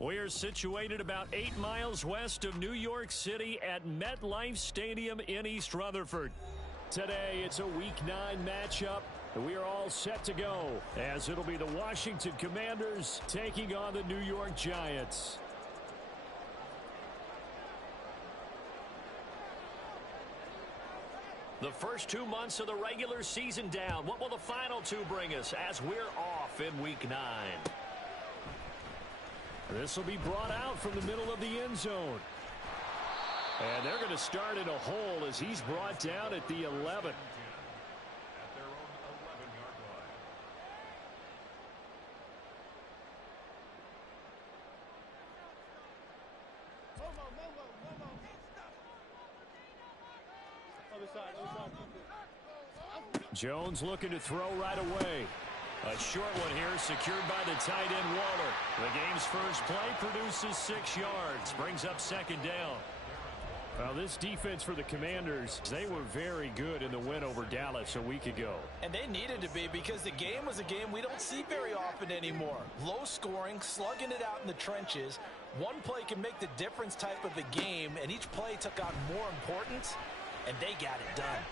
We're situated about 8 miles west of New York City at MetLife Stadium in East Rutherford. Today, it's a Week 9 matchup, and we are all set to go, as it'll be the Washington Commanders taking on the New York Giants. The first 2 months of the regular season down. What will the final 2 bring us as we're off in Week 9? This will be brought out from the middle of the end zone. And they're going to start in a hole as he's brought down at the 11. At their own 11-yard line. Jones looking to throw right away. A short one here secured by the tight end Waller. The game's first play produces 6 yards. Brings up second down. Well, this defense for the Commanders, they were very good in the win over Dallas a week ago. And they needed to be because the game was a game we don't see very often anymore. Low scoring, slugging it out in the trenches. One play can make the difference type of a game, and each play took on more importance, and they got it done.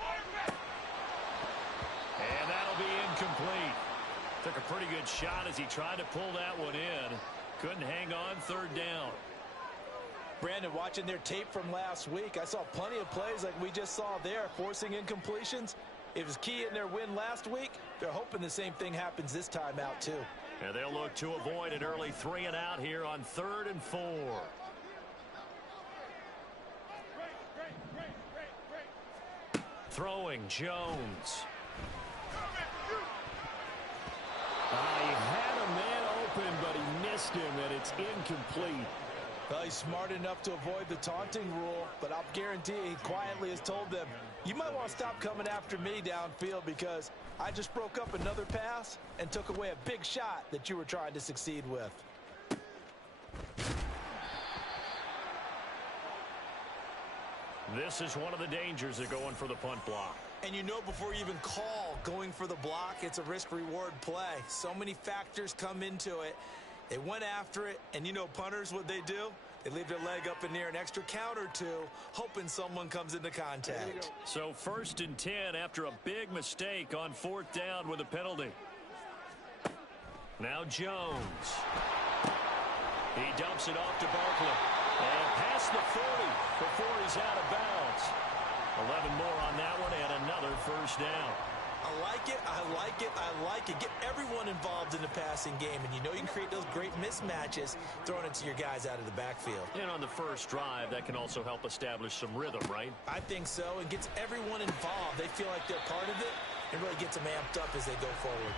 And that'll be incomplete. Took a pretty good shot as he tried to pull that one in. Couldn't hang on, third down. Brandon, watching their tape from last week, I saw plenty of plays like we just saw there, forcing incompletions. It was key in their win last week. They're hoping the same thing happens this time out, too. And they'll look to avoid an early 3 and out here on 3rd and 4. Throwing Jones. He had a man open, but he missed him, and it's incomplete. Well, he's smart enough to avoid the taunting rule, but I'll guarantee he quietly has told them, you might want to stop coming after me downfield because I just broke up another pass and took away a big shot that you were trying to succeed with. This is one of the dangers of going for the punt block. And you know before you even call going for the block, it's a risk-reward play. So many factors come into it. They went after it, and you know punters, what they do? They leave their leg up in the air an extra count or two, hoping someone comes into contact. So 1st and 10 after a big mistake on 4th down with a penalty. Now Jones. He dumps it off to Barkley. And past the 40 before he's out of bounds. 11 more on that one and another first down. I like it, I like it, I like it. Get everyone involved in the passing game, and you know you can create those great mismatches throwing it to your guys out of the backfield. And on the first drive, that can also help establish some rhythm, right? I think so. It gets everyone involved. They feel like they're part of it, and really gets them amped up as they go forward.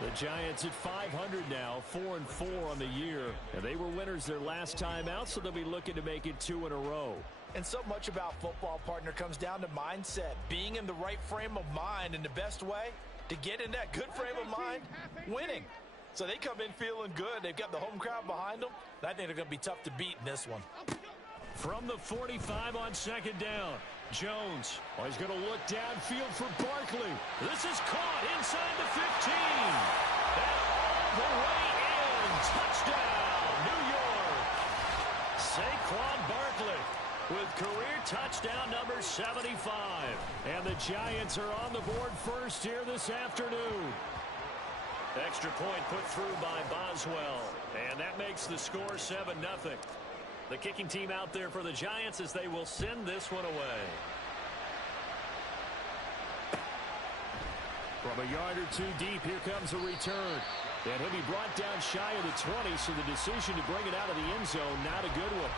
The Giants at 500 now, 4-4 on the year. And they were winners their last time out, so they'll be looking to make it 2 in a row. And so much about football, partner, comes down to mindset. Being in the right frame of mind, and the best way to get in that good frame of mind, winning. So they come in feeling good. They've got the home crowd behind them. I think they're going to be tough to beat in this one. From the 45 on 2nd down, Jones. Oh, he's going to look downfield for Barkley. This is caught inside the 15. And all the way in. Touchdown, New York. Saquon Barkley with career touchdown number 75. And the Giants are on the board first here this afternoon. Extra point put through by Boswell. And that makes the score 7-0. The kicking team out there for the Giants as they will send this one away. From a yard or 2 deep, here comes a return. And he'll be brought down shy of the 20, so the decision to bring it out of the end zone, not a good one.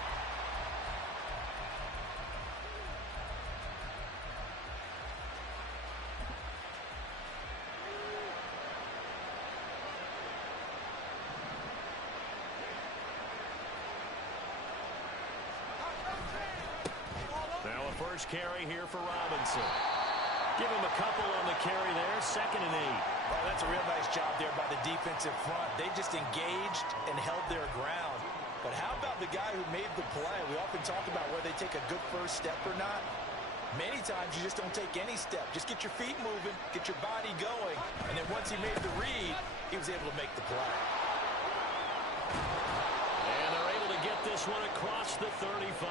First carry here for Robinson. Give him a couple on the carry there. 2nd and 8. Oh, that's a real nice job there by the defensive front. They just engaged and held their ground. But how about the guy who made the play? We often talk about whether they take a good first step or not. Many times you just don't take any step. Just get your feet moving, get your body going, and then once he made the read, he was able to make the play. And they're able to get this one across the 35.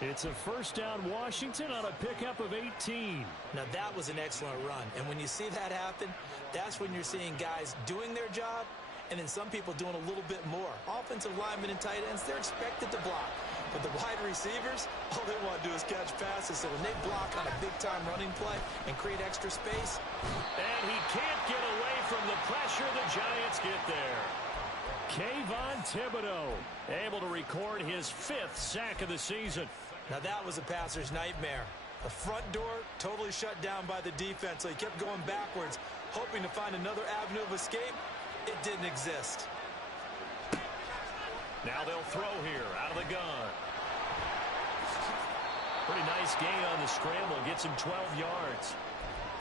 It's a first down Washington on a pickup of 18. Now that was an excellent run. And when you see that happen, that's when you're seeing guys doing their job and then some people doing a little bit more. Offensive linemen and tight ends, they're expected to block. But the wide receivers, all they want to do is catch passes. So when they block on a big-time running play and create extra space. And he can't get away from the pressure. The Giants get there. Kayvon Thibodeaux able to record his 5th sack of the season. Now that was a passer's nightmare. The front door totally shut down by the defense, so he kept going backwards, hoping to find another avenue of escape. It didn't exist. Now they'll throw here out of the gun. Pretty nice gain on the scramble. Gets him 12 yards.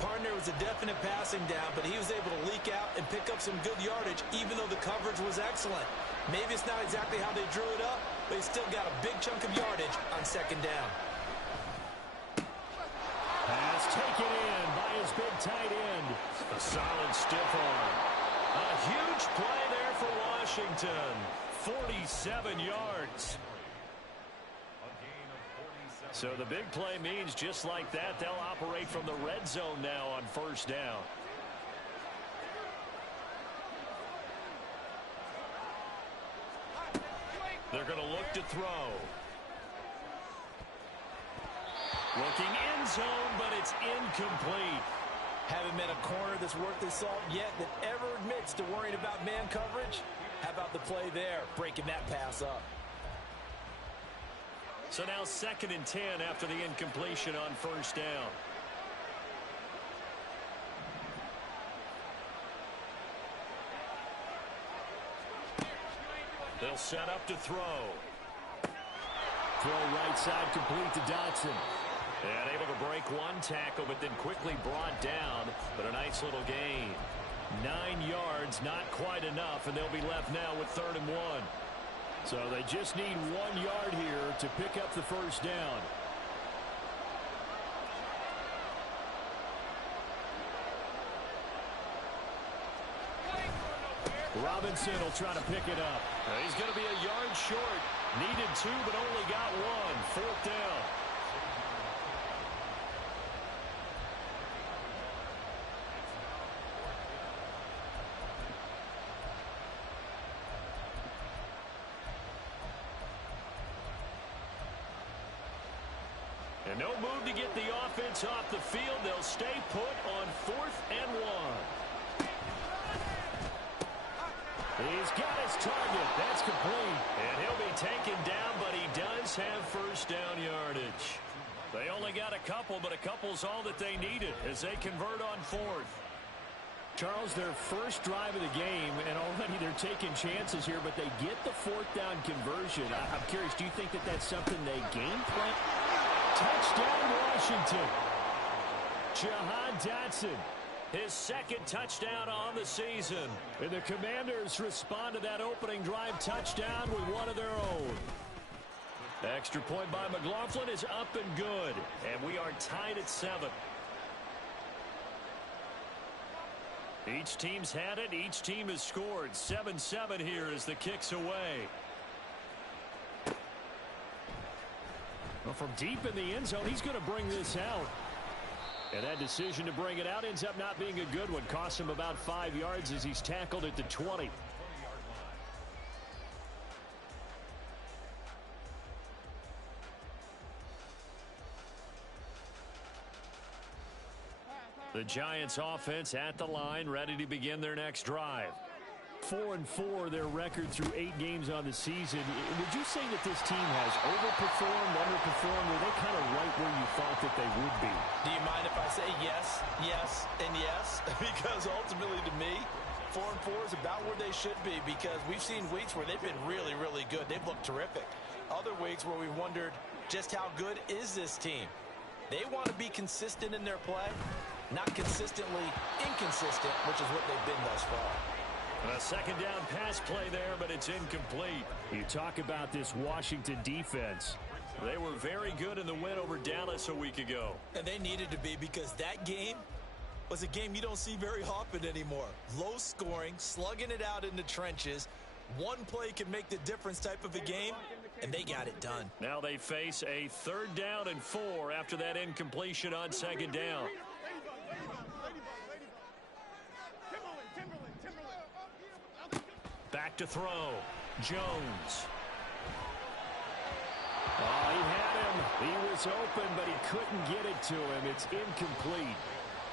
Partner was a definite passing down, but he was able to leak out and pick up some good yardage, even though the coverage was excellent. Maybe it's not exactly how they drew it up, but he still got a big chunk of yardage on second down. Pass taken in by his big tight end. A solid stiff arm. A huge play there for Washington. 47 yards. So the big play means just like that, they'll operate from the red zone now on first down. They're going to look to throw. Looking end zone, but it's incomplete. Haven't met a corner that's worth his salt yet that ever admits to worrying about man coverage. How about the play there, breaking that pass up? So now 2nd and 10 after the incompletion on first down. They'll set up to throw. Throw right side complete to Dotson. And able to break one tackle, but then quickly brought down. But a nice little gain. 9 yards, not quite enough, and they'll be left now with 3rd and 1. So they just need 1 yard here to pick up the first down. Robinson will try to pick it up. He's going to be a yard short. Needed 2, but only got 1. 4th down. And no move to get the offense off the field. They'll stay put on 4th and 1. He's got his target. That's complete. And he'll be taken down, but he does have first down yardage. They only got a couple, but a couple's all that they needed as they convert on 4th. Charles, their first drive of the game, and already they're taking chances here, but they get the 4th down conversion. I'm curious, do you think that that's something they game plan? Touchdown, Washington. Jahan Dotson, his 2nd touchdown on the season. And the Commanders respond to that opening drive touchdown with one of their own. Extra point by McLaughlin is up and good. And we are tied at 7. Each team's had it. Each team has scored. 7-7 here as the kick's away. Well, from deep in the end zone, he's going to bring this out. And that decision to bring it out ends up not being a good one. Costs him about 5 yards as he's tackled at the 20. The Giants offense at the line, ready to begin their next drive. 4-4 their record through 8 games on the season. Would you say that this team has overperformed, underperformed, or are they kind of right where you thought that they would be? Do you mind if I say yes, yes, and yes? Because ultimately to me, 4-4 is about where they should be, because we've seen weeks where they've been really, really good. They've looked terrific. Other weeks where we wondered just how good is this team. They want to be consistent in their play, not consistently inconsistent, which is what they've been thus far. A 2nd down pass play there, but it's incomplete. You talk about this Washington defense. They were very good in the win over Dallas a week ago. And they needed to be, because that game was a game you don't see very often anymore. Low scoring, slugging it out in the trenches, One play can make the difference type of a game, and they got it done. Now they face a 3rd down and 4 after that incompletion on 2nd down. Back to throw. Jones. Oh, he had him. He was open, but he couldn't get it to him. It's incomplete.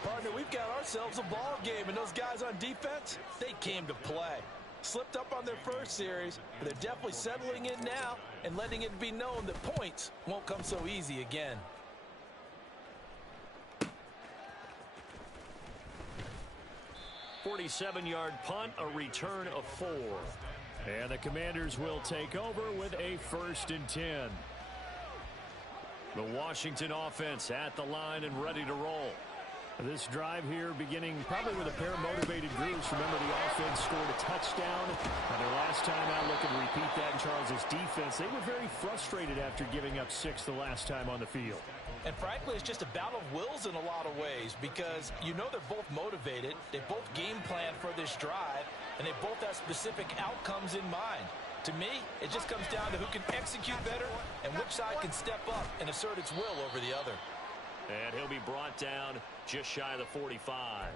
Partner, we've got ourselves a ball game, and those guys on defense, they came to play. Slipped up on their first series, but they're definitely settling in now and letting it be known that points won't come so easy again. .47-yard punt, a return of 4. And the Commanders will take over with a 1st and 10. The Washington offense at the line and ready to roll. This drive here beginning probably with a pair of motivated groups. Remember, the offense scored a touchdown. And their last time out, looking to repeat that in Charles' defense. They were very frustrated after giving up 6 the last time on the field. And frankly, it's just a battle of wills in a lot of ways because you know they're both motivated. They both game plan for this drive, and they both have specific outcomes in mind. To me, it just comes down to who can execute better and which side can step up and assert its will over the other. And he'll be brought down just shy of the 45.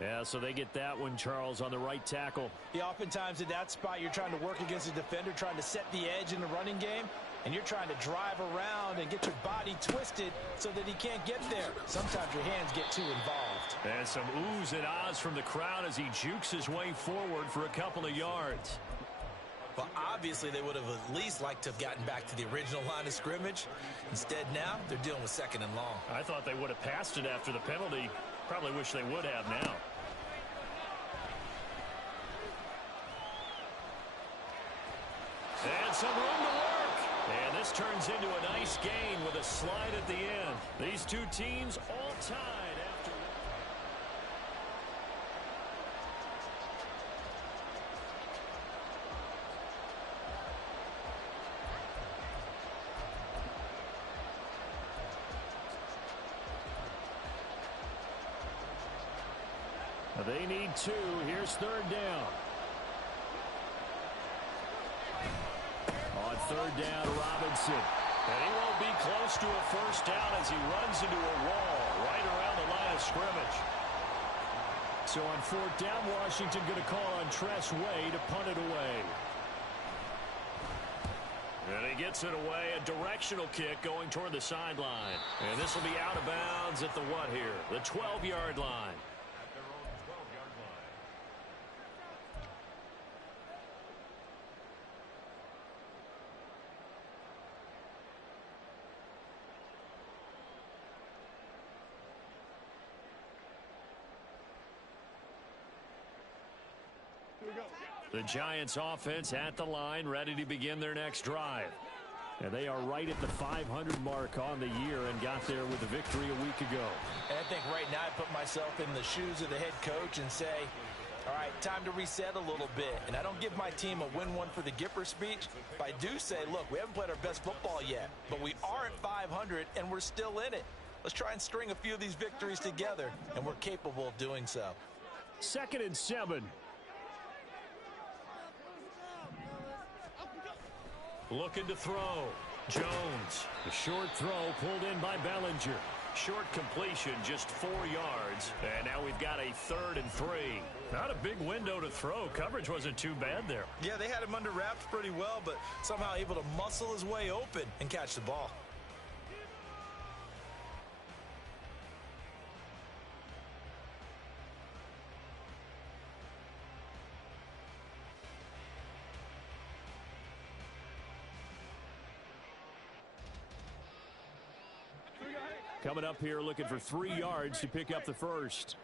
Yeah, so they get that one, Charles, on the right tackle. Yeah, oftentimes in that spot, you're trying to work against a defender, trying to set the edge in the running game, and you're trying to drive around and get your body twisted so that he can't get there. Sometimes your hands get too involved. And some oohs and ahs from the crowd as he jukes his way forward for a couple of yards. Well, obviously, they would have at least liked to have gotten back to the original line of scrimmage. Instead, now, they're dealing with 2nd and long. I thought they would have passed it after the penalty. Probably wish they would have now. And some room to work. And this turns into a nice gain with a slide at the end. These two teams all tied after. They need 2. Here's 3rd down. On 3rd down, Robinson. And he won't be close to a 1st down as he runs into a wall right around the line of scrimmage. So on 4th down, Washington going to call on Tress Way to punt it away. And he gets it away, a directional kick going toward the sideline. And this will be out of bounds at the what here? The 12-yard line. The Giants offense at the line, ready to begin their next drive. And they are right at the 500 mark on the year and got there with a victory a week ago. And I think right now I put myself in the shoes of the head coach and say, all right, time to reset a little bit. And I don't give my team a win one for the Gipper speech, but I do say, look, we haven't played our best football yet, but we are at 500 and we're still in it. Let's try and string a few of these victories together, and we're capable of doing so. 2nd and 7. Looking to throw. Jones. The short throw pulled in by Bellinger. Short completion, just 4 yards. And now we've got a 3rd and 3. Not a big window to throw. Coverage wasn't too bad there. Yeah, they had him under wraps pretty well, but somehow able to muscle his way open and catch the ball. Coming up here looking for 3 yards to pick up the first.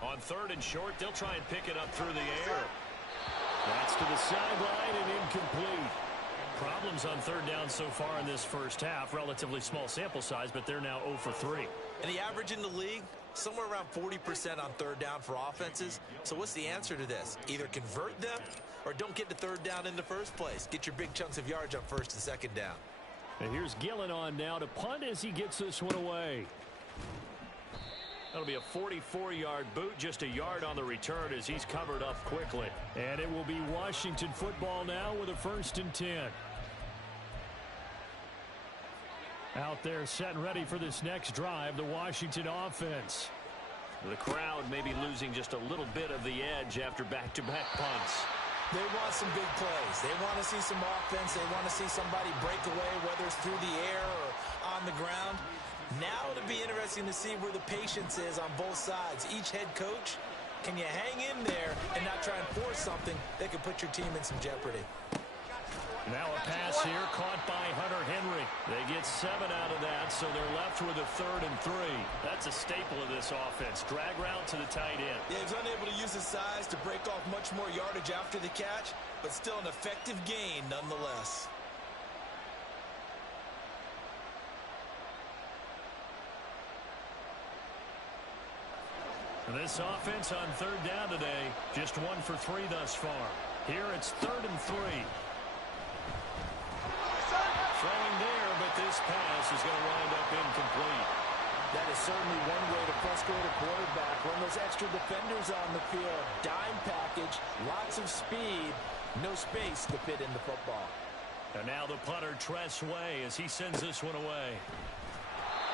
On 3rd and short, they'll try and pick it up through the air. That's to the sideline and incomplete. Problems on 3rd down so far in this first half. Relatively small sample size, but they're now 0 for 3. And the average in the league, somewhere around 40% on 3rd down for offenses. So what's the answer to this? Either convert them or don't get to 3rd down in the first place. Get your big chunks of yards on 1st and 2nd down. And here's Gillen on now to punt as he gets this one away. That'll be a 44-yard boot, just a yard on the return as he's covered up quickly. And it will be Washington football now with a 1st and 10. Out there set and ready for this next drive, the Washington offense. The crowd may be losing just a little bit of the edge after back-to-back punts. They want some big plays. They want to see some offense. They want to see somebody break away, whether it's through the air or on the ground. Now it'll be interesting to see where the patience is on both sides. Each head coach, can you hang in there and not try and force something that could put your team in some jeopardy? Now a pass here caught by Hunter Henry. They get 7 out of that, so they're left with a 3rd and 3. That's a staple of this offense. Drag route to the tight end. Yeah, he's unable to use his size to break off much more yardage after the catch, but still an effective gain nonetheless. This offense on 3rd down today, just 1 for 3 thus far. Here it's 3rd and 3. Throwing there, but this pass is going to wind up incomplete. That is certainly one way to frustrate a quarterback. Run those extra defenders on the field. Dime package, lots of speed, no space to fit in the football. And now the punter, Tress Way, as he sends this one away.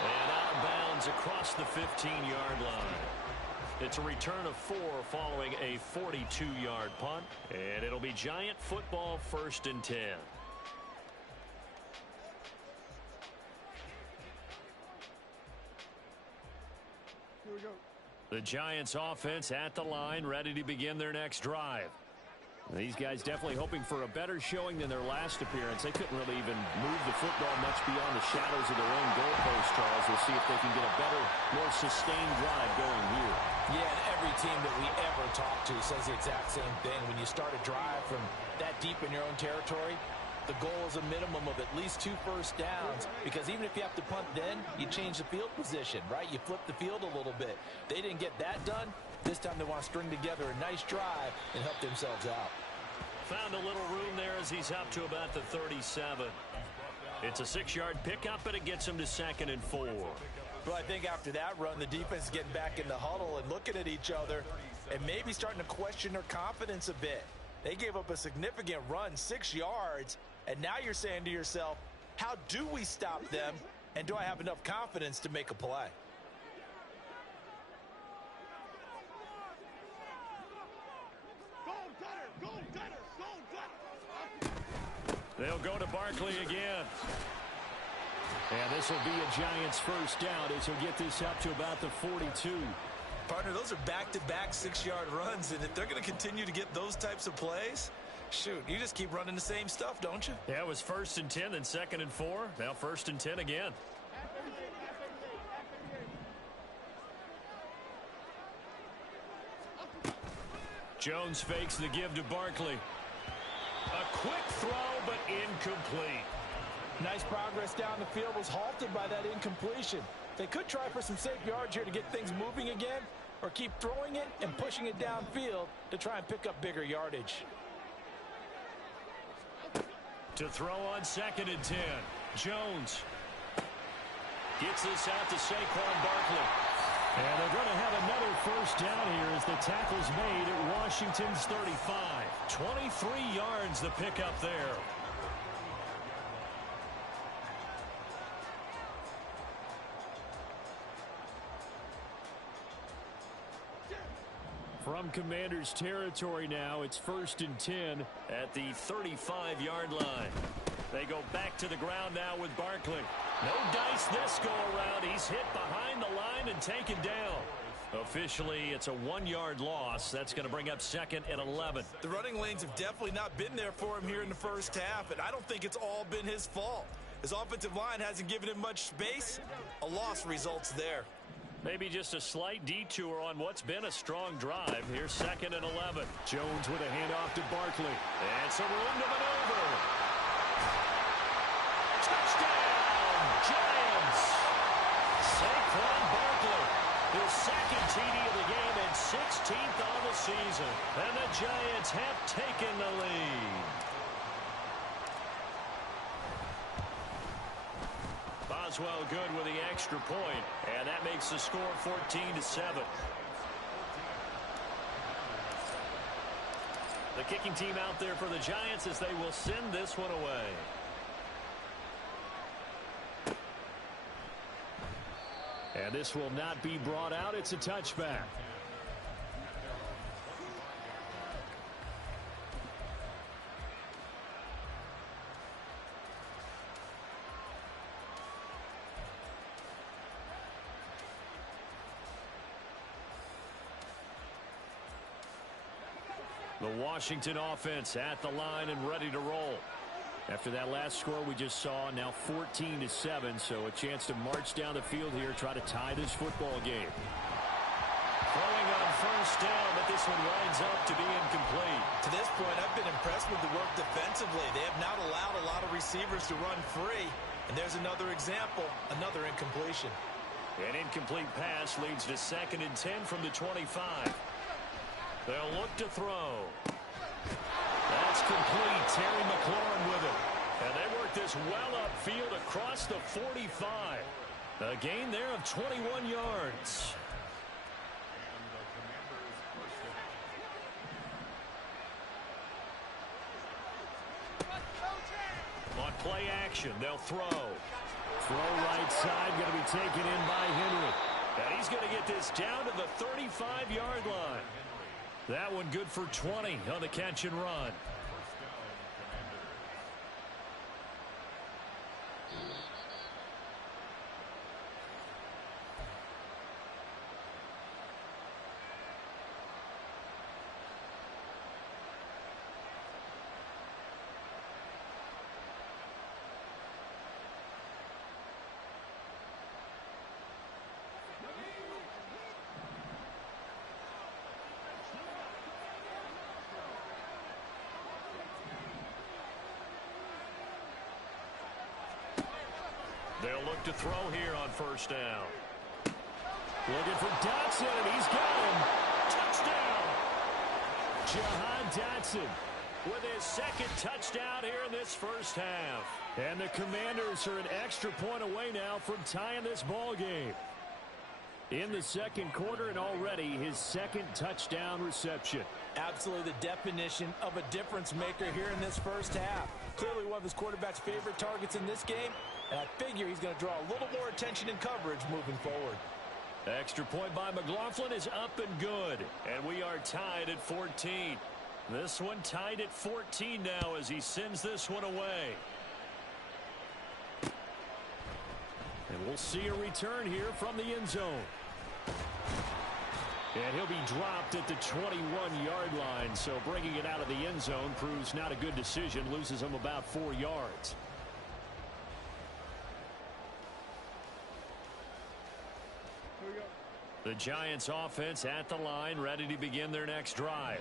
And out of bounds across the 15-yard line. It's a return of 4 following a 42-yard punt. And it'll be Giant football 1st and 10. The Giants offense at the line, ready to begin their next drive. These guys definitely hoping for a better showing than their last appearance. They couldn't really even move the football much beyond the shadows of their own goalpost, Charles. We'll see if they can get a better, more sustained drive going here. Yeah, and every team that we ever talk to says the exact same thing. When you start a drive from that deep in your own territory, the goal is a minimum of at least 2 first downs, because even if you have to punt then, you change the field position, right? You flip the field a little bit. They didn't get that done. This time they want to string together a nice drive and help themselves out. Found a little room there as he's up to about the 37. It's a 6-yard pickup, but it gets him to 2nd and 4. Well, I think after that run, the defense is getting back in the huddle and looking at each other and maybe starting to question their confidence a bit. They gave up a significant run, 6 yards, and now you're saying to yourself, how do we stop them, and do I have enough confidence to make a play? They'll go to Barkley again. And this will be a Giants 1st down as he'll get this up to about the 42. Partner, those are back-to-back 6-yard runs, and if they're going to continue to get those types of plays, shoot, you just keep running the same stuff, don't you? Yeah, it was 1st and 10, then 2nd and 4. Now 1st and 10 again. Jones fakes the give to Barkley. A quick throw, but incomplete. Nice progress down the field, was halted by that incompletion. They could try for some safe yards here to get things moving again, or keep throwing it and pushing it downfield to try and pick up bigger yardage. To throw on 2nd and 10. Jones gets this out to Saquon Barkley. And they're going to have another 1st down here as the tackle's made at Washington's 35. 23 yards the pickup there. From Commanders territory now, it's 1st and 10 at the 35-yard line. They go back to the ground now with Barkley. No dice this go around. He's hit behind the line and taken down. Officially, it's a 1-yard loss. That's going to bring up 2nd and 11. The running lanes have definitely not been there for him here in the 1st half, and I don't think it's all been his fault. His offensive line hasn't given him much space. A loss results there. Maybe just a slight detour on what's been a strong drive. Here's 2nd and 11. Jones with a handoff to Barkley. And some room to maneuver. Touchdown, Giants! Saquon Barkley, his 2nd TD of the game and 16th on the season. And the Giants have taken the lead. as well good with the extra point, and that makes the score 14-7. The kicking team out there for the Giants as they will send this one away. And this will not be brought out. It's a touchback. The Washington offense at the line and ready to roll. After that last score we just saw, now 14-7, so a chance to march down the field here, try to tie this football game. Throwing on first down, but this one winds up to be incomplete. To this point, I've been impressed with the work defensively. They have not allowed a lot of receivers to run free. And there's another example, another incompletion. An incomplete pass leads to 2nd and 10 from the 25. They'll look to throw. That's complete. Terry McLaurin with it. And they work this well upfield across the 45. A gain there of 21 yards. On play action, they'll throw. Throw right side, going to be taken in by Henry. And he's going to get this down to the 35-yard line. That one good for 20 on the catch and run. They'll look to throw here on first down. Looking for Dotson, and he's got him. Touchdown! Jahan Dotson with his 2nd touchdown here in this first half. And the Commanders are an extra point away now from tying this ball game. In the 2nd quarter, and already his 2nd touchdown reception. Absolutely the definition of a difference maker here in this first half. Clearly one of his quarterback's favorite targets in this game, and I figure he's going to draw a little more attention and coverage moving forward. Extra point by McLaughlin is up and good, and we are tied at 14. This one tied at 14 now as he sends this one away. And we'll see a return here from the end zone. And he'll be dropped at the 21-yard line, so bringing it out of the end zone proves not a good decision, loses him about 4 yards. The Giants offense at the line, ready to begin their next drive.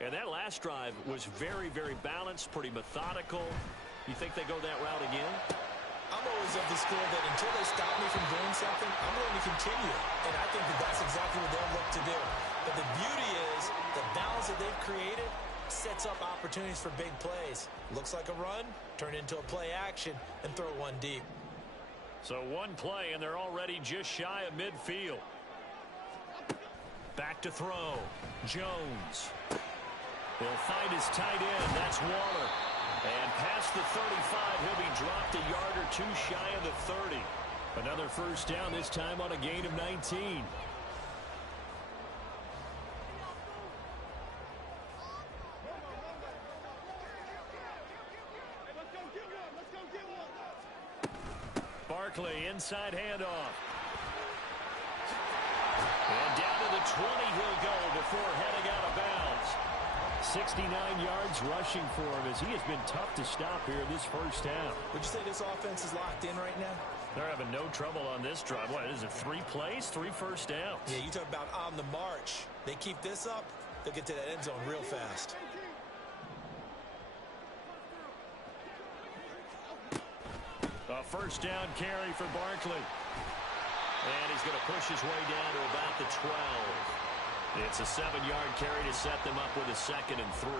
And that last drive was very, very balanced, pretty methodical. You think they go that route again? I'm always of the school that until they stop me from doing something, I'm going to continue. And I think that that's exactly what they'll look to do. But the beauty is the balance that they've created sets up opportunities for big plays. Looks like a run, turn into a play action, and throw one deep. So one play, and they're already just shy of midfield. Back to throw. Jones. He'll find his tight end. That's Waller. And past the 35, he'll be dropped a yard or two shy of the 30. Another first down, this time on a gain of 19. Barkley, inside handoff. And down to the 20 he'll go before heading out of bounds. 69 yards rushing for him as he has been tough to stop here this first half. Would you say this offense is locked in right now? They're having no trouble on this drive. What is it, 3 plays, 3 first downs? Yeah, you talk about on the march. They keep this up, they'll get to that end zone real fast. A first down carry for Barkley. And he's going to push his way down to about the 12. It's a 7-yard carry to set them up with a 2nd and 3.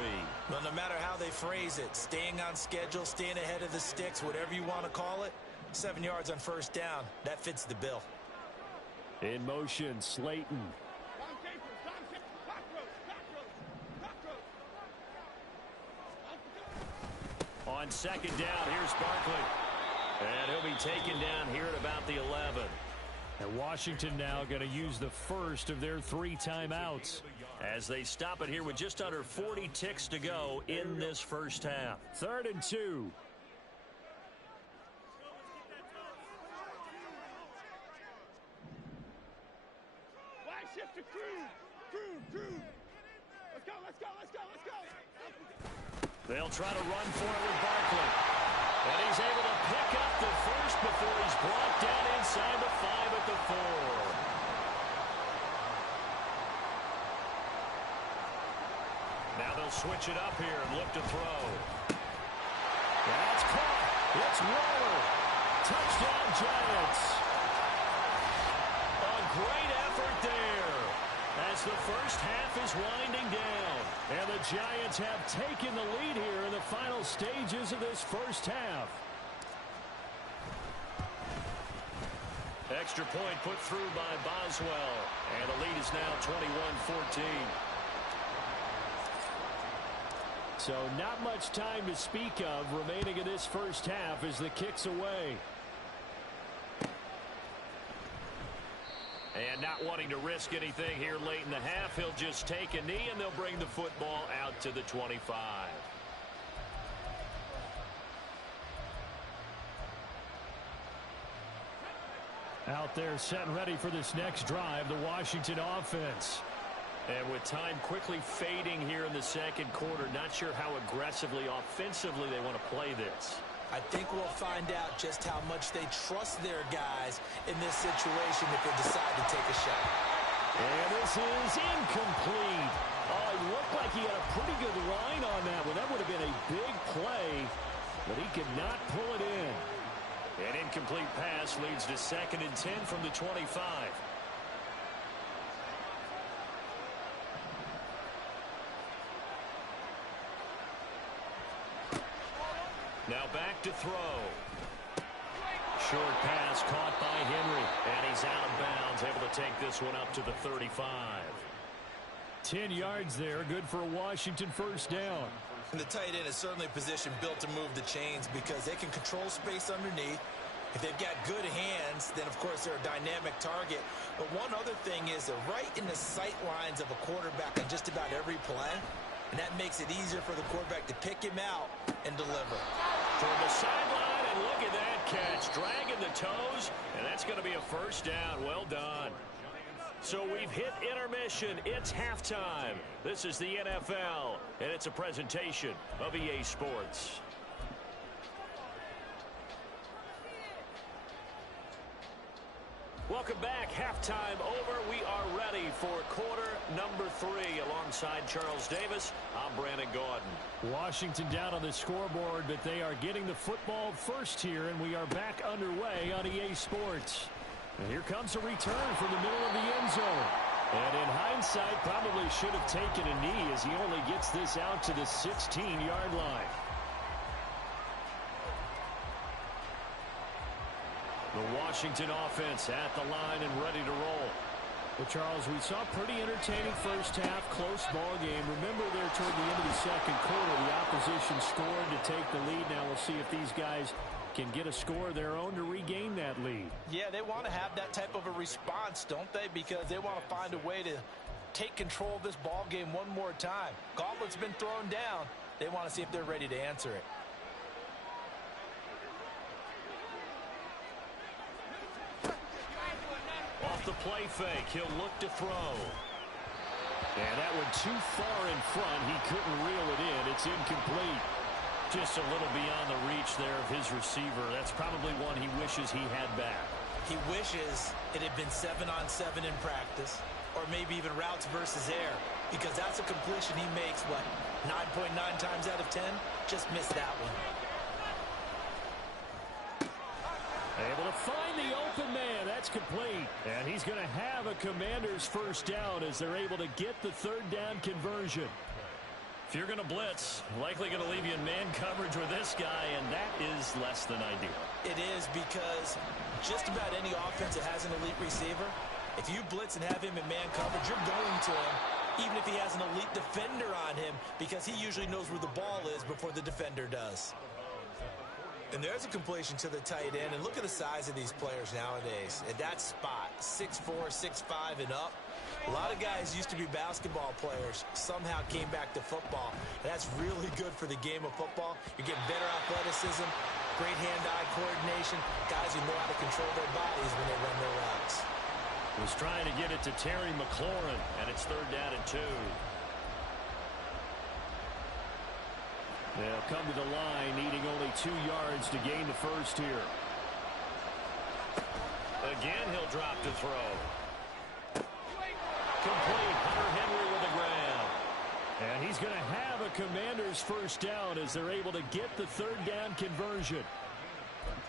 Well, no matter how they phrase it, staying on schedule, staying ahead of the sticks, whatever you want to call it, 7 yards on first down. That fits the bill. In motion, Slayton. On second down, here's Barkley. And he'll be taken down here at about the 11. And Washington now going to use the first of their 3 timeouts, as they stop it here with just under 40 ticks to go in this first half. 3rd and 2. They'll try to run for it with Barkley. And he's able to pick up the first before he's brought down inside the 5 at the 4. Now they'll switch it up here and look to throw. That's caught. It's Waller. Touchdown, Giants. A great effort there as the first half is winding down. And the Giants have taken the lead here in the final stages of this first half. Extra point put through by Boswell. And the lead is now 21-14. So not much time to speak of remaining in this first half as the kick's away. And not wanting to risk anything here late in the half, he'll just take a knee and they'll bring the football out to the 25. Out there set and ready for this next drive, the Washington offense. And with time quickly fading here in the second quarter, not sure how aggressively, offensively they want to play this. I think we'll find out just how much they trust their guys in this situation if they decide to take a shot. And this is incomplete. Oh, it looked like he had a pretty good line on that one. That would have been a big play, but he could not pull it in. An incomplete pass leads to 2nd and 10 from the 25. Now back to throw. Short pass caught by Henry. And he's out of bounds, able to take this one up to the 35. 10 yards there, good for a Washington first down. And the tight end is certainly a position built to move the chains because they can control space underneath. If they've got good hands, then, of course, they're a dynamic target. But one other thing is they're right in the sight lines of a quarterback on just about every play. And that makes it easier for the quarterback to pick him out and deliver. From the sideline, and look at that catch. Dragging the toes, and that's going to be a first down. Well done. So we've hit intermission. It's halftime. This is the NFL, and it's a presentation of EA Sports. Welcome back. Halftime over. We are ready for quarter number 3. Alongside Charles Davis, I'm Brandon Gaudin. Washington down on the scoreboard, but they are getting the football first here, and we are back underway on EA Sports. And here comes a return from the middle of the end zone. And in hindsight, probably should have taken a knee as he only gets this out to the 16-yard line. The Washington offense at the line and ready to roll. Well, Charles, we saw a pretty entertaining first half, close ball game. Remember there toward the end of the second quarter, the opposition scored to take the lead. Now we'll see if these guys can get a score of their own to regain that lead. Yeah, they want to have that type of a response, don't they? Because they want to find a way to take control of this ball game one more time. Gauntlet's been thrown down. They want to see if they're ready to answer it. Off the play fake, he'll look to throw. And that one too far in front. He couldn't reel it in. It's incomplete. Just a little beyond the reach there of his receiver. That's probably one he wishes he had back. He wishes it had been 7-on-7 in practice, or maybe even routes versus air, because that's a completion he makes, what, 9.9 times out of 10? Just missed that one. Able to find the open man. That's complete. And he's going to have a Commander's first down as they're able to get the third down conversion. If you're going to blitz, likely going to leave you in man coverage with this guy, and that is less than ideal. It is, because just about any offense that has an elite receiver, if you blitz and have him in man coverage, you're going to him, even if he has an elite defender on him, because he usually knows where the ball is before the defender does. And there's a completion to the tight end, and look at the size of these players nowadays. At that spot, 6'4", 6'5", and up. A lot of guys used to be basketball players, somehow came back to football. And that's really good for the game of football. You're getting better athleticism, great hand-eye coordination, guys who know how to control their bodies when they run their routes. Was trying to get it to Terry McLaurin, and it's 3rd down and 2. They'll come to the line, needing only 2 yards to gain the first here. Again, he'll drop to throw. Complete. Hunter Henry with the grab. And he's going to have a Commanders first down as they're able to get the 3rd down conversion.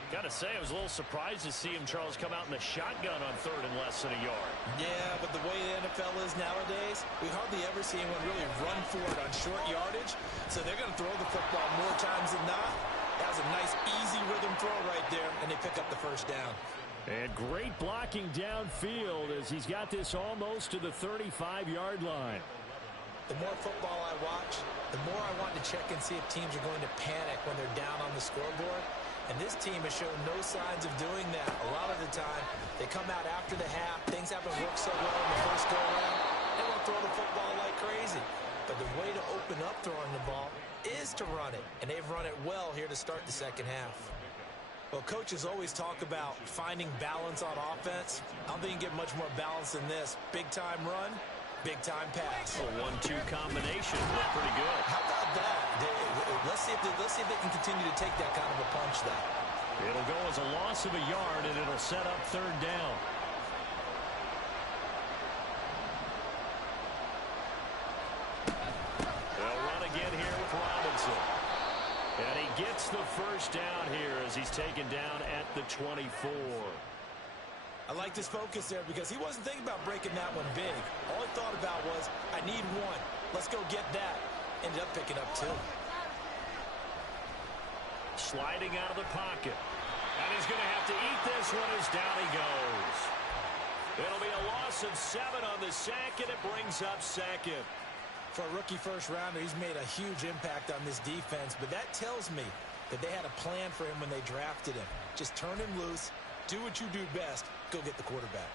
Got to say, I was a little surprised to see him, Charles, come out in the shotgun on 3rd and less than a yard. Yeah, but the way the NFL is nowadays, we hardly ever see anyone really run for it on short yardage. So they're going to throw the football more times than not. That was a nice, easy rhythm throw right there, and they pick up the first down. And great blocking downfield as he's got this almost to the 35-yard line. The more football I watch, the more I want to check and see if teams are going to panic when they're down on the scoreboard. And this team has shown no signs of doing that. A lot of the time, they come out after the half. Things haven't worked so well in the first go-around. They want to throw the football like crazy. But the way to open up throwing the ball is to run it. And they've run it well here to start the second half. Well, coaches always talk about finding balance on offense. I don't think you can get much more balance than this. Big-time run, big-time pass. A 1-2 combination. Looked pretty good. How about that? Let's see if they can continue to take that kind of a punch, though. It'll go as a loss of a yard, and it'll set up 3rd down. They'll run again here with Robinson. And he gets the first down here as he's taken down at the 24. I like this focus there because he wasn't thinking about breaking that one big. All he thought about was, I need one. Let's go get that. Ended up picking up 2. Sliding out of the pocket. And he's going to have to eat this one as down he goes. It'll be a loss of 7 on the sack, and it brings up 2nd. For a rookie first-rounder, he's made a huge impact on this defense, but that tells me that they had a plan for him when they drafted him. Just turn him loose, do what you do best, go get the quarterback.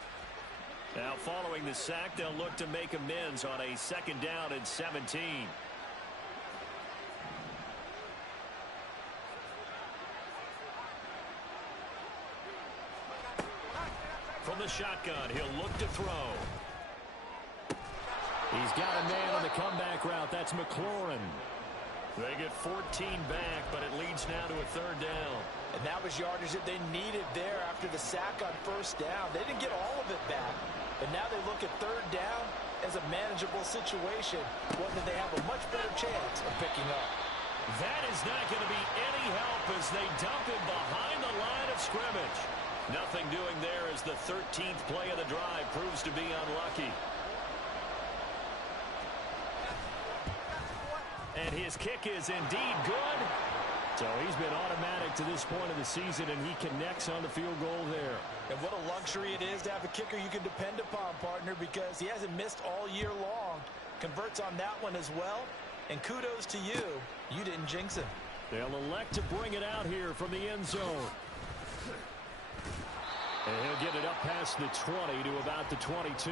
Now, following the sack, they'll look to make amends on a 2nd down and 17. From the shotgun, he'll look to throw. He's got a man on the comeback route. That's McLaurin. They get 14 back, but it leads now to a 3rd down. And that was yardage that they needed there after the sack on 1st down. They didn't get all of it back, but now they look at 3rd down as a manageable situation, one that they have a much better chance of picking up. That is not going to be any help as they dump him behind the line of scrimmage. Nothing doing there as the 13th play of the drive proves to be unlucky. And his kick is indeed good. So he's been automatic to this point of the season, and he connects on the field goal there. And what a luxury it is to have a kicker you can depend upon, partner, because he hasn't missed all year long. Converts on that one as well. And kudos to you. You didn't jinx him. They'll elect to bring it out here from the end zone. And he'll get it up past the 20 to about the 22.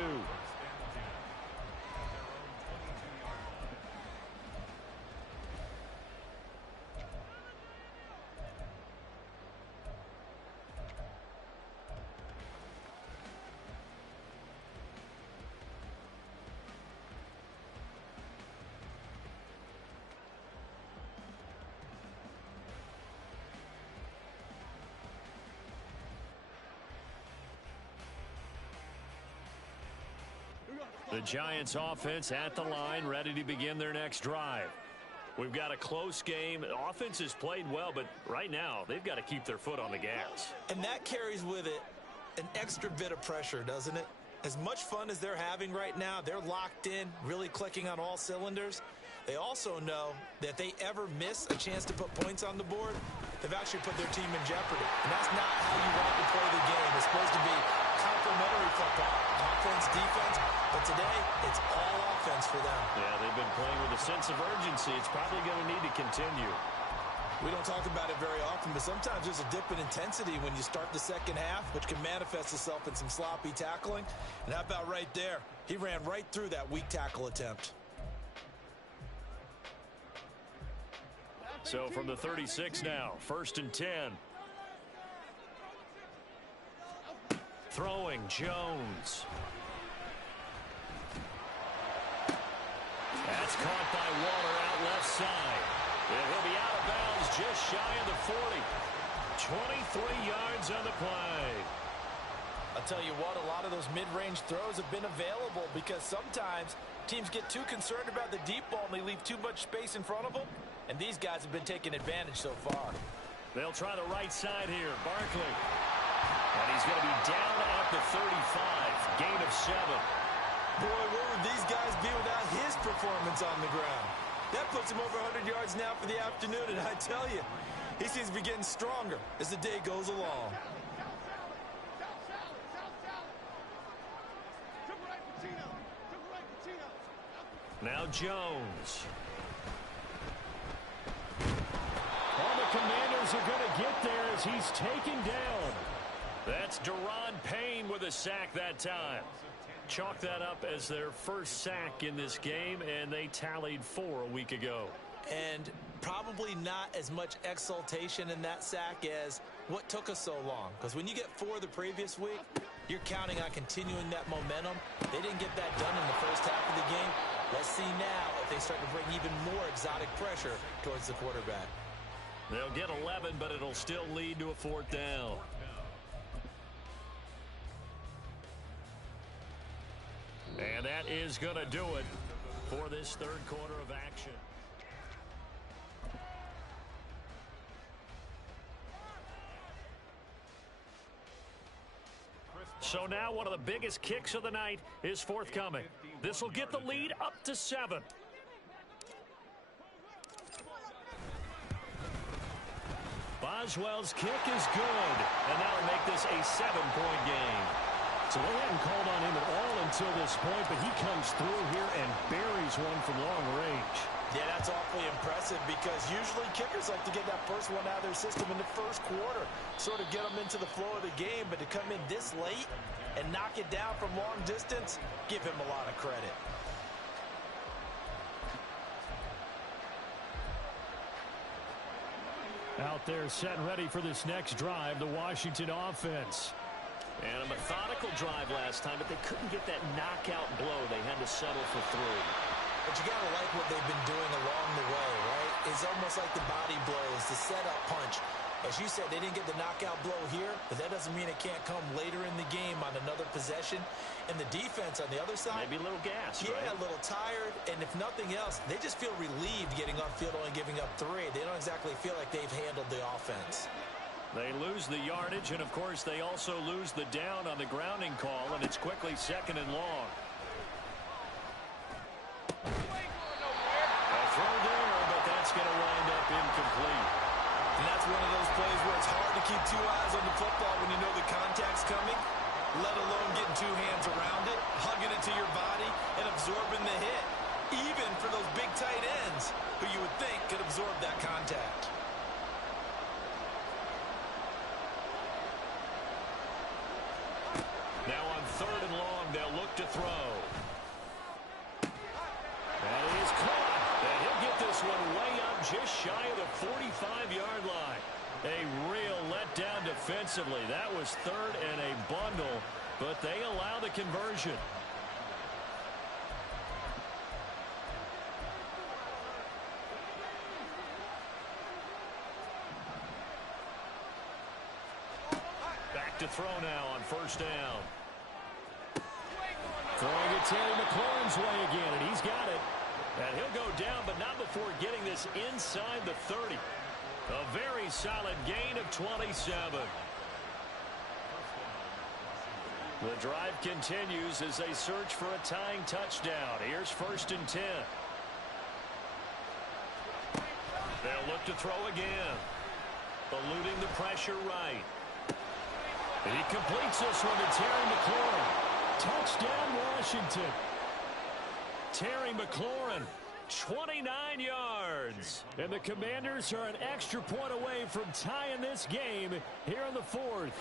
The Giants offense at the line, ready to begin their next drive. We've got a close game. The offense has played well, but right now they've got to keep their foot on the gas. And that carries with it an extra bit of pressure, doesn't it? As much fun as they're having right now, they're locked in, really clicking on all cylinders. They also know that if they ever miss a chance to put points on the board, they've actually put their team in jeopardy. And that's not how you want to play the game. It's supposed to be complementary football, offense, defense. But today, it's all offense for them. Yeah, they've been playing with a sense of urgency. It's probably going to need to continue. We don't talk about it very often, but sometimes there's a dip in intensity when you start the second half, which can manifest itself in some sloppy tackling. And how about right there? He ran right through that weak tackle attempt. So from the 36 now, 1st and 10. Throwing Jones. That's caught by Waller out left side. And he'll be out of bounds just shy of the 40. 23 yards on the play. I'll tell you what, a lot of those mid-range throws have been available because sometimes teams get too concerned about the deep ball and they leave too much space in front of them. And these guys have been taking advantage so far. They'll try the right side here. Barkley. And he's going to be down at the 35. Gain of 7. Boy, where would these guys be without his performance on the ground? That puts him over 100 yards now for the afternoon, and I tell you, he seems to be getting stronger as the day goes along. Now Jones. All the Commanders are going to get there as he's taken down. That's Daron Payne with a sack that time. Chalk that up as their first sack in this game, and they tallied 4 a week ago. And probably not as much exultation in that sack as what took us so long. Because when you get 4 the previous week, you're counting on continuing that momentum. They didn't get that done in the first half of the game. Let's see now if they start to bring even more exotic pressure towards the quarterback. They'll get 11, but it'll still lead to a 4th down. And that is going to do it for this 3rd quarter of action. So now one of the biggest kicks of the night is forthcoming. This will get the lead up to 7. Boswell's kick is good, and that'll make this a 7-point game. So they hadn't called on him at all until this point, but he comes through here and buries one from long range. Yeah, that's awfully impressive because usually kickers like to get that first one out of their system in the first quarter, sort of get them into the flow of the game, but to come in this late and knock it down from long distance, give him a lot of credit. Out there set and ready for this next drive, the Washington offense. And a methodical drive last time, but they couldn't get that knockout blow. They had to settle for 3. But you got to like what they've been doing along the way, right? It's almost like the body blows, the setup punch. As you said, they didn't get the knockout blow here, but that doesn't mean it can't come later in the game on another possession. And the defense on the other side, maybe a little gas, yeah, right? A little tired. And if nothing else, they just feel relieved getting off field only giving up 3. They don't exactly feel like they've handled the offense. They lose the yardage, and, of course, they also lose the down on the grounding call, and it's quickly 2nd and long. A throw there, but that's going to wind up incomplete. And that's one of those plays where it's hard to keep 2 eyes on the football when you know the contact's coming, let alone getting 2 hands around it, hugging it to your body, and absorbing the hit, even for those big tight ends who you would think could absorb that contact. Now on 3rd and long, they'll look to throw. That is caught. And he'll get this one way up just shy of the 45-yard line. A real letdown defensively. That was 3rd and a bundle, but they allow the conversion. Back to throw now on 1st down. Throwing it Terry McLaurin's way again, and he's got it. And he'll go down, but not before getting this inside the 30. A very solid gain of 27. The drive continues as they search for a tying touchdown. Here's 1st and 10. They'll look to throw again. Eluding the pressure right. He completes this one to Terry McLaurin. Touchdown, Washington. Terry McLaurin, 29 yards. And the Commanders are an extra point away from tying this game here in the fourth.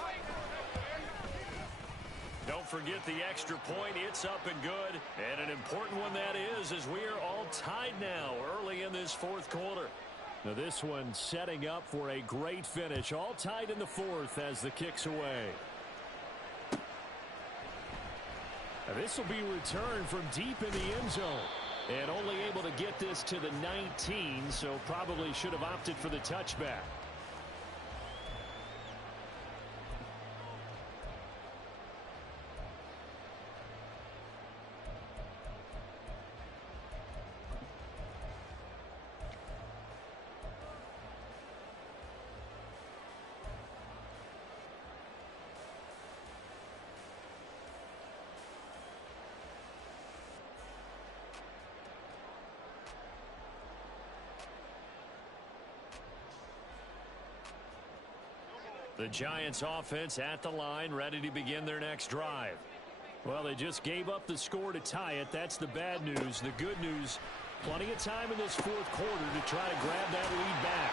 Don't forget the extra point. It's up and good. And an important one that is, as we are all tied now early in this fourth quarter. Now this one setting up for a great finish. All tied in the fourth as the kick's away. Now this will be returned from deep in the end zone. And only able to get this to the 19, so probably should have opted for the touchback. The Giants offense at the line, ready to begin their next drive. Well, they just gave up the score to tie it. That's the bad news. The good news, plenty of time in this fourth quarter to try to grab that lead back.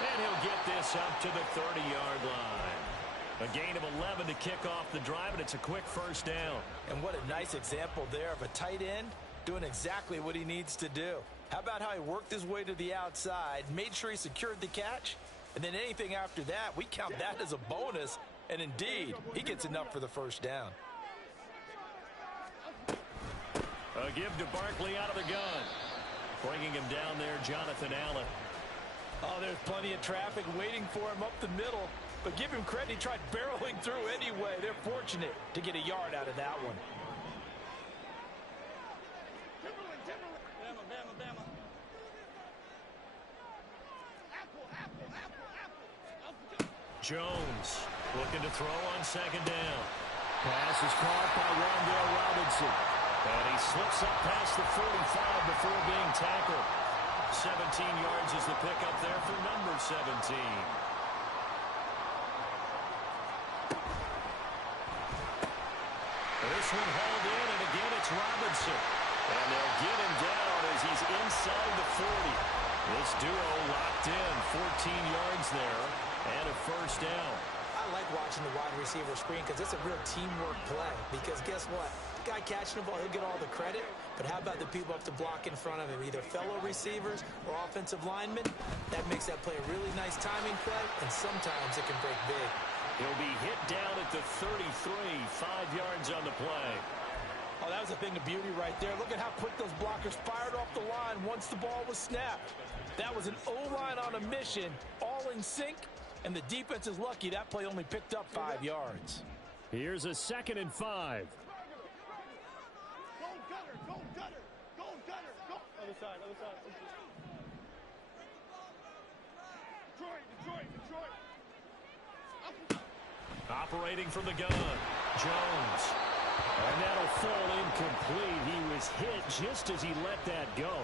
And he'll get this up to the 30-yard line. A gain of 11 to kick off the drive, and it's a quick first down. And what a nice example there of a tight end doing exactly what he needs to do. How about how he worked his way to the outside, made sure he secured the catch, and then anything after that, we count that as a bonus. And indeed, he gets enough for the first down. A give to Barkley out of the gun. Bringing him down there, Jonathan Allen. Oh, there's plenty of traffic waiting for him up the middle. But give him credit, he tried barreling through anyway. They're fortunate to get a yard out of that one. Jones looking to throw on second down. Pass is caught by Wan'Dale Robinson. And he slips up past the 45 before being tackled. 17 yards is the pickup there for number 17. This one hauled in, and again it's Robinson. And they'll get him down as he's inside the 40. This duo locked in, 14 yards there, and a first down. I like watching the wide receiver screen because it's a real teamwork play. Because guess what? The guy catching the ball, he'll get all the credit. But how about the people up to block in front of him, either fellow receivers or offensive linemen? That makes that play a really nice timing play, and sometimes it can break big. He'll be hit down at the 33, 5 yards on the play. Oh, that was a thing of beauty right there. Look at how quick those blockers fired off the line once the ball was snapped. That was an O-line on a mission, all in sync, and the defense is lucky that play only picked up 5 yards. Here's a 2nd and 5. Go Gunner, go Gunner, go Gunner, go. Other side, other side. Detroit. Operating from the gun, Jones. And that'll fall incomplete. He was hit just as he let that go.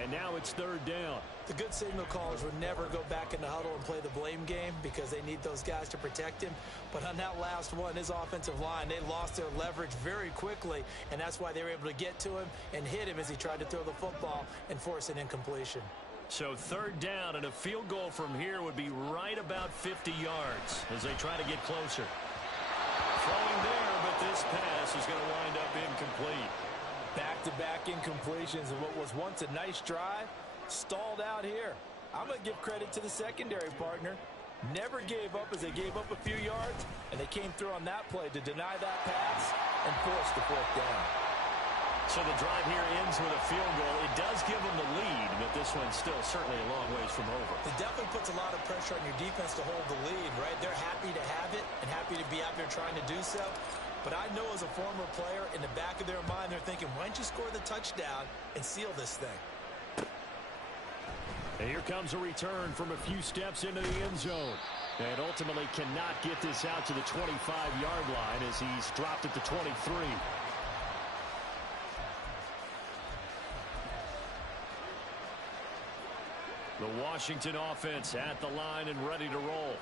And now it's 3rd down. The good signal callers would never go back in the huddle and play the blame game because they need those guys to protect him. But on that last one, his offensive line, they lost their leverage very quickly, and that's why they were able to get to him and hit him as he tried to throw the football and force an incompletion. So 3rd down, and a field goal from here would be right about 50 yards as they try to get closer. Throwing there, but this pass is going to wind up incomplete. Back-to-back incompletions of what was once a nice drive, stalled out here. I'm going to give credit to the secondary partner. Never gave up as they gave up a few yards, and they came through on that play to deny that pass and force the 4th down. So the drive here ends with a field goal. It does give them the lead, but this one's still certainly a long ways from over. It definitely puts a lot of pressure on your defense to hold the lead, right? They're happy to have it and happy to be out there trying to do so. But I know as a former player, in the back of their mind, they're thinking, why don't you score the touchdown and seal this thing? And here comes a return from a few steps into the end zone. And ultimately cannot get this out to the 25-yard line as he's dropped at the 23. The Washington offense at the line and ready to roll.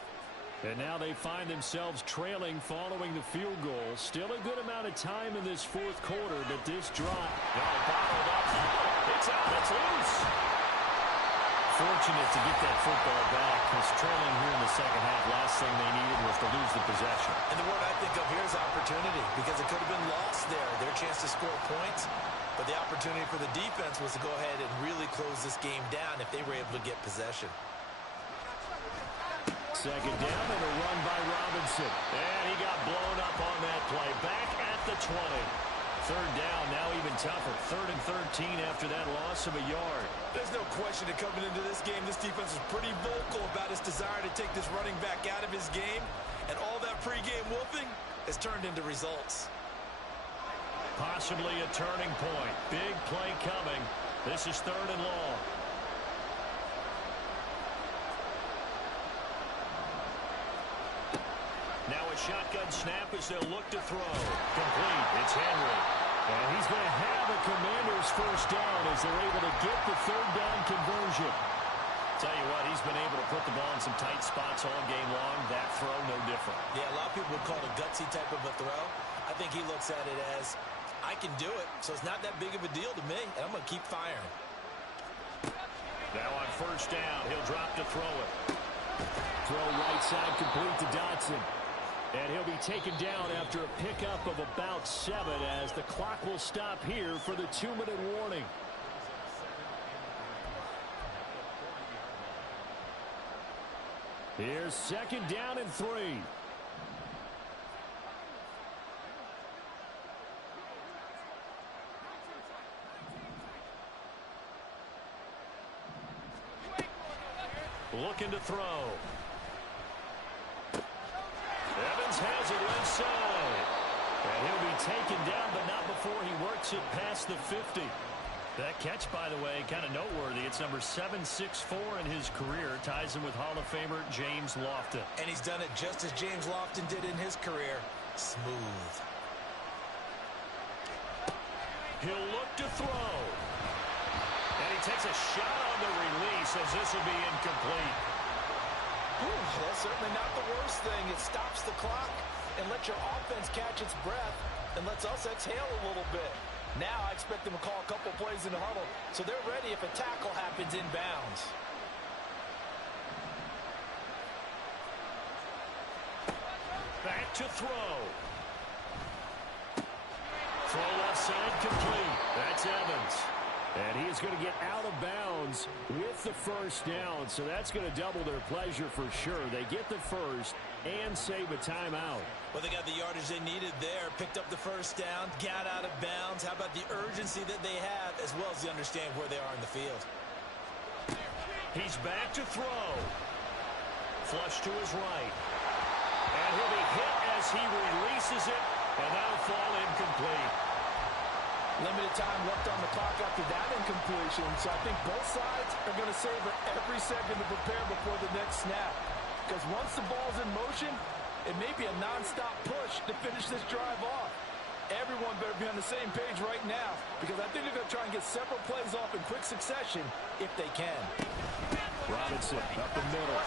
And now they find themselves trailing following the field goal. Still a good amount of time in this fourth quarter, but this drop. Bottled up. It's out. It's loose. Fortunate to get that football back. Because trailing here in the second half, last thing they needed was to lose the possession. And the word I think of here is opportunity, because it could have been lost there. Their chance to score points. But the opportunity for the defense was to go ahead and really close this game down if they were able to get possession. Second down and a run by Robinson. And he got blown up on that play. Back at the 20. Third down, now even tougher. 3rd and 13 after that loss of a yard. There's no question that coming into this game, this defense is pretty vocal about its desire to take this running back out of his game. And all that pregame whooping has turned into results. Possibly a turning point. Big play coming. This is 3rd and long. Now a shotgun snap as they'll look to throw. Complete. It's Henry. And he's going to have a Commanders first down as they're able to get the 3rd down conversion. Tell you what, he's been able to put the ball in some tight spots all game long. That throw, no different. Yeah, a lot of people would call it a gutsy type of a throw. I think he looks at it as, I can do it, so it's not that big of a deal to me, and I'm going to keep firing. Now on first down, he'll drop to throw it. Throw right side complete to Dotson. And he'll be taken down after a pickup of about 7 as the clock will stop here for the 2-minute warning. Here's 2nd down and 3. Looking to throw. Evans has it inside. And he'll be taken down, but not before he works it past the 50. That catch, by the way, kind of noteworthy. It's number 764 in his career. Ties him with Hall of Famer James Lofton. And he's done it just as James Lofton did in his career. Smooth. He'll look to throw. And he takes a shot on the release as this will be incomplete. That's certainly not the worst thing. It stops the clock and lets your offense catch its breath and lets us exhale a little bit. Now I expect them to call a couple plays in the huddle so they're ready if a tackle happens inbounds. Back to throw. Throw left side complete. That's Evans. And he is going to get out of bounds with the first down. So that's going to double their pleasure for sure. They get the first and save a timeout. Well, they got the yardage they needed there. Picked up the first down, got out of bounds. How about the urgency that they have as well as they understand where they are in the field? He's back to throw. Flush to his right. And he'll be hit as he releases it. And that'll fall incomplete. Limited time left on the clock after that incompletion, so I think both sides are going to savor every second to prepare before the next snap. Because once the ball's in motion, it may be a non-stop push to finish this drive off. Everyone better be on the same page right now, because I think they're going to try and get several plays off in quick succession if they can. Robinson up the middle.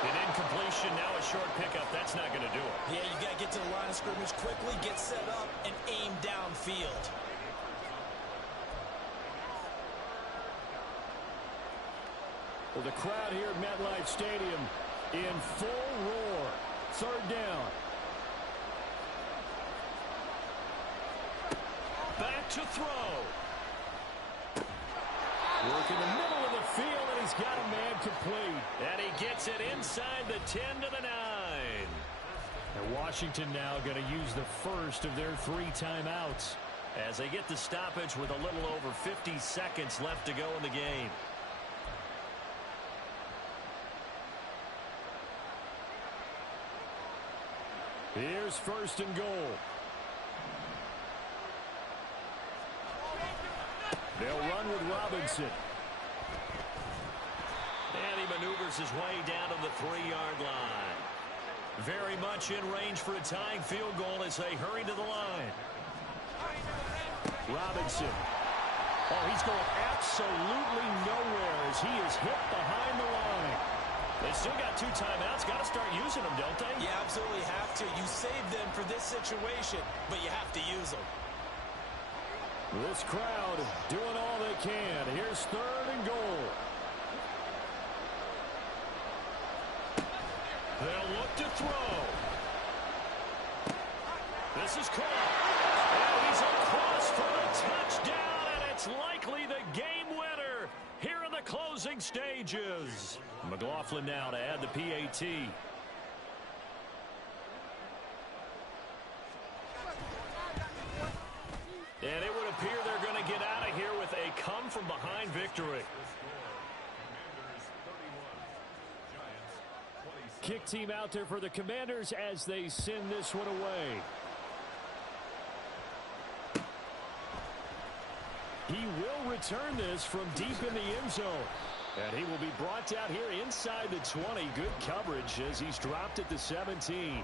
An incompletion, now a short pickup. That's not going to do it. Yeah, you got to get to the line of scrimmage quickly, get set up, and aim downfield. Well, the crowd here at MetLife Stadium in full roar. 3rd down. Back to throw. Work in the middle of the field, and he's got a man complete. And he gets it inside the 10 to the 9. And Washington now going to use the first of their 3 timeouts as they get the stoppage with a little over 50 seconds left to go in the game. Here's 1st and goal. They'll run with Robinson. And he maneuvers his way down to the 3-yard line. Very much in range for a tying field goal as they hurry to the line. Robinson. Oh, he's going absolutely nowhere as he is hit behind the line. They still got 2 timeouts. Got to start using them, don't they? You absolutely have to. You save them for this situation, but you have to use them. This crowd doing all they can. Here's 3rd and goal. They'll look to throw. This is caught. And he's across for the touchdown, and it's likely the game winner here in the closing stages. McLaughlin now to add the PAT. And it would appear they're going to get out of here with a come-from-behind victory. Kick team out there for the Commanders as they send this one away. He will return this from deep in the end zone. And he will be brought down here inside the 20. Good coverage as he's dropped at the 17.